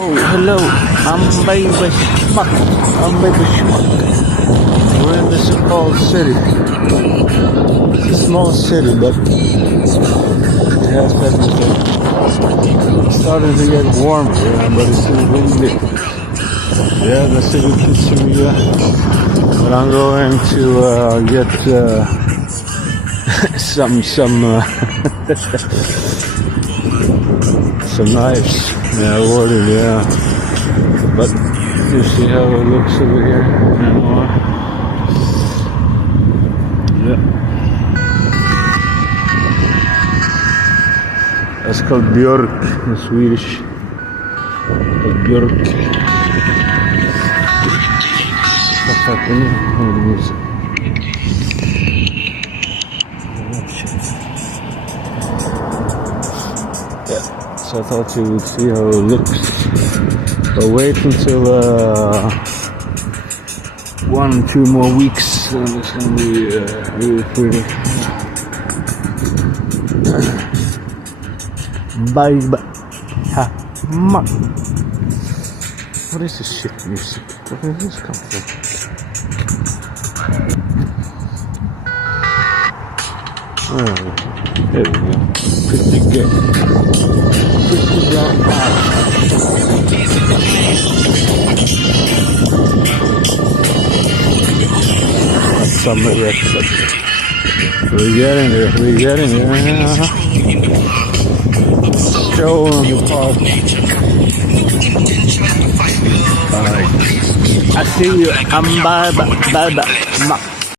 Oh, hello. Ambay Bashmak. Ambay Bashmak. We're in this small city. It's a small city, but it has everything. It's starting to get warmer, yeah, but it's still windy. Yeah, the city pizzeria. But I'm going to get some some knives. Yeah, I ordered, yeah. But you see how it looks over here and more. Yeah. That's called björk in Swedish. Called björk. What's happening? Oh, the music. Yeah. So I thought you would see how it looks. But wait until 1-2 more weeks and it's gonna be really pretty. Bye bye. Ha ma. What is this shit music? Where did this come from? Oh, there we go. Pretty good. Pretty good. That's some record. We're getting there. Show on the park. Alright. I see you. I'm bye.